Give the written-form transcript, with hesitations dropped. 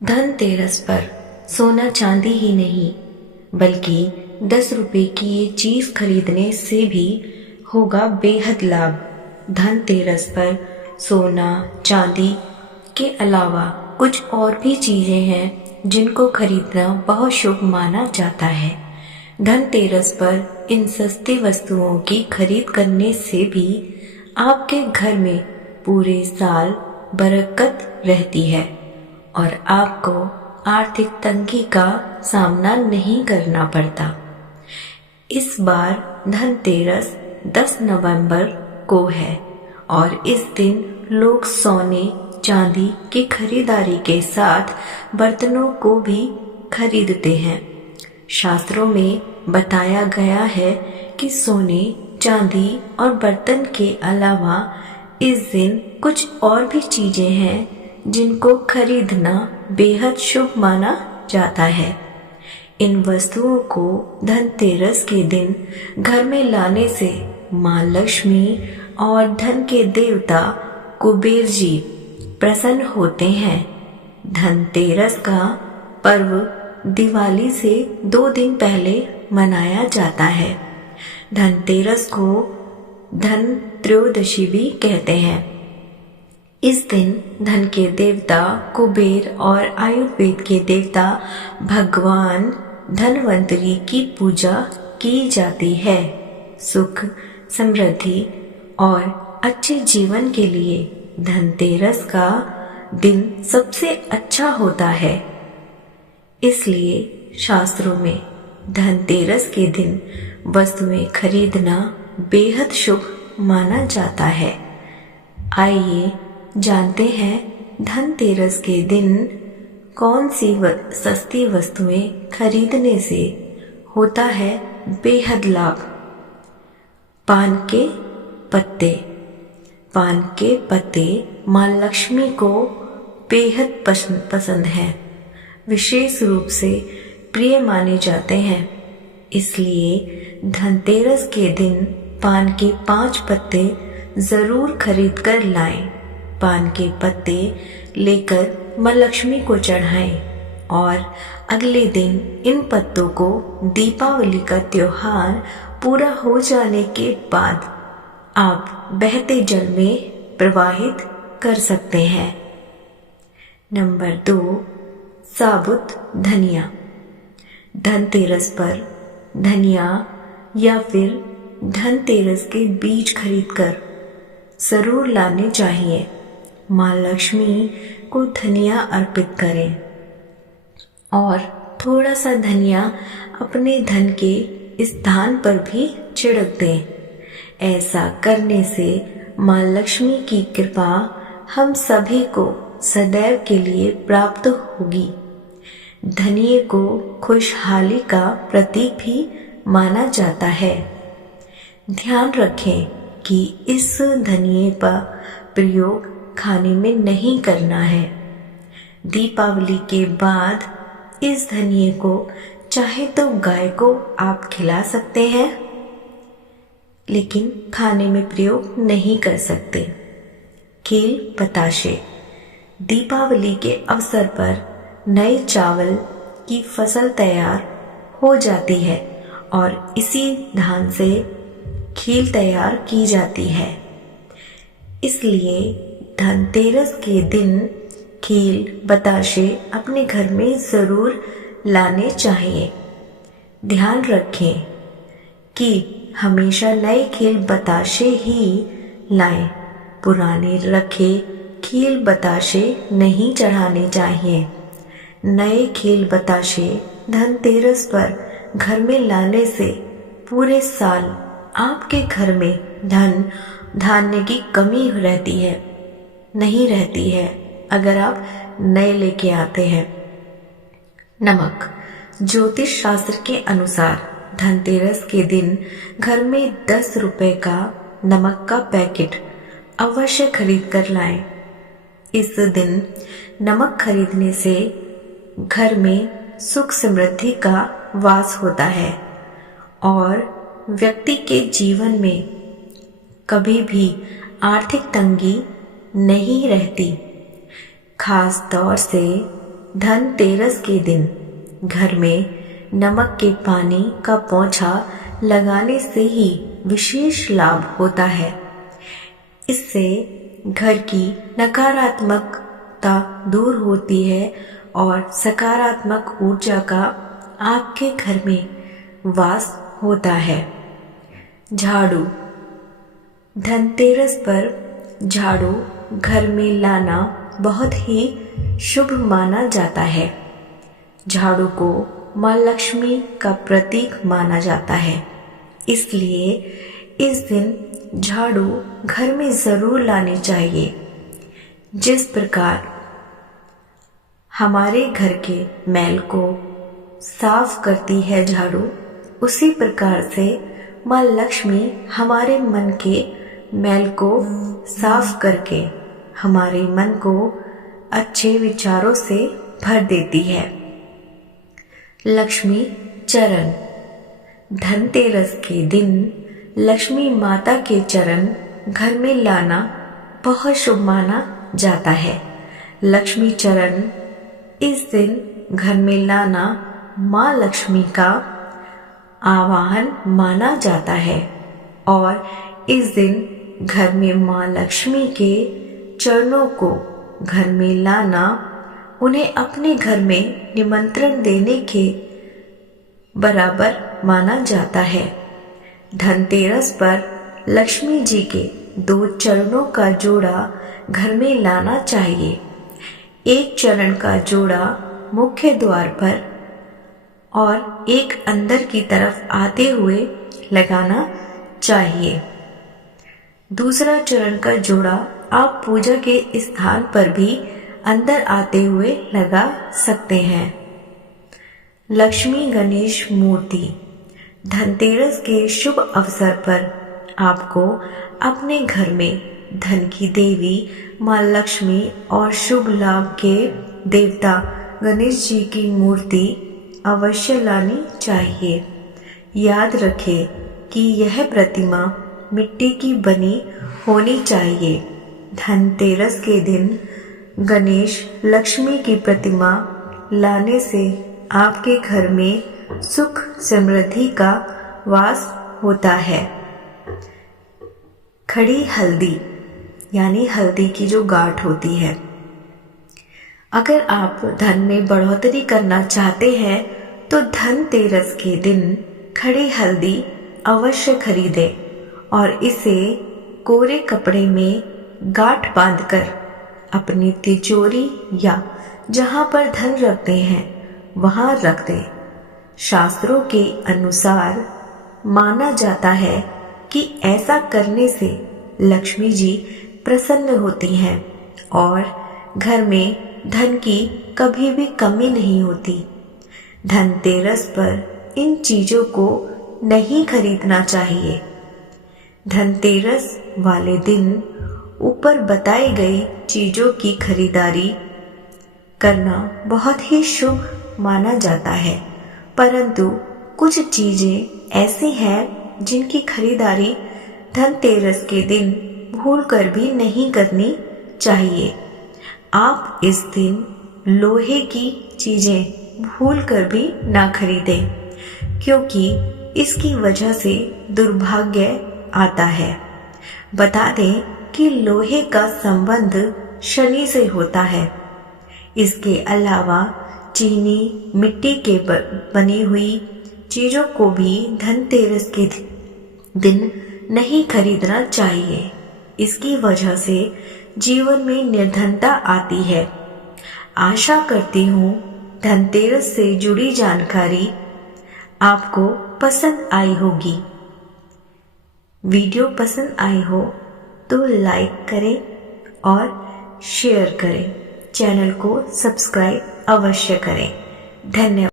धनतेरस पर सोना चांदी ही नहीं बल्कि 10 रुपए की ये चीज खरीदने से भी होगा बेहद लाभ। धनतेरस पर सोना चांदी के अलावा कुछ और भी चीजें हैं जिनको खरीदना बहुत शुभ माना जाता है। धनतेरस पर इन सस्ती वस्तुओं की खरीद करने से भी आपके घर में पूरे साल बरकत रहती है और आपको आर्थिक तंगी का सामना नहीं करना पड़ता। इस बार धनतेरस 10 नवंबर को है और इस दिन लोग सोने चांदी की खरीदारी के साथ बर्तनों को भी खरीदते हैं। शास्त्रों में बताया गया है कि सोने चांदी और बर्तन के अलावा इस दिन कुछ और भी चीजें हैं जिनको खरीदना बेहद शुभ माना जाता है। इन वस्तुओं को धनतेरस के दिन घर में लाने से मां लक्ष्मी और धन के देवता कुबेर जी प्रसन्न होते हैं। धनतेरस का पर्व दिवाली से 2 दिन पहले मनाया जाता है। धनतेरस को धन त्रयोदशी भी कहते हैं। इस दिन धन के देवता कुबेर और आयुर्वेद के देवता भगवान धनवंतरी की पूजा की जाती है। सुख समृद्धि और अच्छे जीवन के लिए धनतेरस का दिन सबसे अच्छा होता है। इसलिए शास्त्रों में धनतेरस के दिन वस्तुएं खरीदना बेहद शुभ माना जाता है। आइए जानते हैं धनतेरस के दिन कौन सी सस्ती वस्तुएं खरीदने से होता है बेहद लाभ। पान के पत्ते। पान के पत्ते मां लक्ष्मी को बेहद पसंद है, विशेष रूप से प्रिय माने जाते हैं। इसलिए धनतेरस के दिन पान के 5 पत्ते जरूर खरीद कर लाएं। पान के पत्ते लेकर मां लक्ष्मी को चढ़ाएं और अगले दिन इन पत्तों को दीपावली का त्योहार पूरा हो जाने के बाद आप बहते जल में प्रवाहित कर सकते हैं। नंबर 2, साबुत धनिया। धनतेरस पर धनिया या फिर धनतेरस के बीज खरीदकर जरूर लाने चाहिए। मां लक्ष्मी को धनिया अर्पित करें और थोड़ा सा धनिया अपने धन के स्थान पर भी छिड़क दें। ऐसा करने से मां लक्ष्मी की कृपा हम सभी को सदैव के लिए प्राप्त होगी। धनिये को खुशहाली का प्रतीक भी माना जाता है। ध्यान रखें कि इस धनिये का प्रयोग खाने में नहीं करना है। दीपावली के बाद इस धनिये को चाहे तो गाय को आप खिला सकते हैं, लेकिन खाने में प्रयोग नहीं कर सकते। खील बताशे। दीपावली के अवसर पर नए चावल की फसल तैयार हो जाती है और इसी धान से खील तैयार की जाती है। इसलिए धनतेरस के दिन खील बताशे अपने घर में जरूर लाने चाहिए। ध्यान रखें कि हमेशा नए खील बताशे ही लाएं। पुराने रखे खील बताशे नहीं चढ़ाने चाहिए। नए खील बताशे धनतेरस पर घर में लाने से पूरे साल आपके घर में धन धान्य की कमी नहीं रहती है अगर आप नए लेके आते हैं। नमक। ज्योतिष शास्त्र के अनुसार धनतेरस के दिन घर में 10 रुपए का नमक का पैकेट अवश्य खरीद कर लाएं। इस दिन नमक खरीदने से घर में सुख समृद्धि का वास होता है और व्यक्ति के जीवन में कभी भी आर्थिक तंगी नहीं रहती। खास तौर से धनतेरस के दिन घर में नमक के पानी का पोंछा लगाने से ही विशेष लाभ होता है। इससे घर की नकारात्मकता दूर होती है और सकारात्मक ऊर्जा का आपके घर में वास होता है। झाड़ू। धनतेरस पर झाड़ू घर में लाना बहुत ही शुभ माना जाता है। झाड़ू को माँ लक्ष्मी का प्रतीक माना जाता है, इसलिए इस दिन झाड़ू घर में जरूर लानी चाहिए। जिस प्रकार हमारे घर के मैल को साफ करती है झाड़ू, उसी प्रकार से माँ लक्ष्मी हमारे मन के मैल को साफ करके हमारे मन को अच्छे विचारों से भर देती है। लक्ष्मी चरण। धनतेरस के दिन लक्ष्मी माता के चरण घर में लाना बहुत शुभ माना जाता है। लक्ष्मी चरण इस दिन घर में लाना माँ लक्ष्मी का आवाहन माना जाता है और इस दिन घर में माँ लक्ष्मी के चरणों को घर में लाना उन्हें अपने घर में निमंत्रण देने के बराबर माना जाता है। धनतेरस पर लक्ष्मी जी के 2 चरणों का जोड़ा घर में लाना चाहिए। एक चरण का जोड़ा मुख्य द्वार पर और एक अंदर की तरफ आते हुए लगाना चाहिए। दूसरा चरण का जोड़ा आप पूजा के स्थान पर भी अंदर आते हुए लगा सकते हैं। लक्ष्मी गणेश मूर्ति। धनतेरस के शुभ अवसर पर आपको अपने घर में धन की देवी माँ लक्ष्मी और शुभ लाभ के देवता गणेश जी की मूर्ति अवश्य लानी चाहिए। याद रखें कि यह प्रतिमा मिट्टी की बनी होनी चाहिए। धनतेरस के दिन गणेश लक्ष्मी की प्रतिमा लाने से आपके घर में सुख समृद्धि का वास होता है। खड़ी हल्दी यानी हल्दी की जो गांठ होती है, अगर आप धन में बढ़ोतरी करना चाहते हैं तो धनतेरस के दिन खड़ी हल्दी अवश्य खरीदें और इसे कोरे कपड़े में गांठ बांधकर अपनी तिजोरी या जहां पर धन रखते हैं वहां रख दें। शास्त्रों के अनुसार माना जाता है कि ऐसा करने से लक्ष्मी जी प्रसन्न होती हैं और घर में धन की कभी भी कमी नहीं होती। धनतेरस पर इन चीजों को नहीं खरीदना चाहिए। धनतेरस वाले दिन ऊपर बताई गई चीजों की खरीदारी करना बहुत ही शुभ माना जाता है, परंतु कुछ चीजें ऐसी हैं जिनकी खरीदारी धनतेरस के दिन भूलकर भी नहीं करनी चाहिए। आप इस दिन लोहे की चीजें भूलकर भी ना खरीदें, क्योंकि इसकी वजह से दुर्भाग्य आता है। बता दें कि लोहे का संबंध शनि से होता है। इसके अलावा चीनी, मिट्टी के बनी हुई चीजों को भी धनतेरस के दिन नहीं खरीदना चाहिए। इसकी वजह से जीवन में निर्धनता आती है। आशा करती हूँ धनतेरस से जुड़ी जानकारी आपको पसंद आई होगी। वीडियो पसंद आई हो तो लाइक करें और शेयर करें। चैनल को सब्सक्राइब अवश्य करें। धन्यवाद।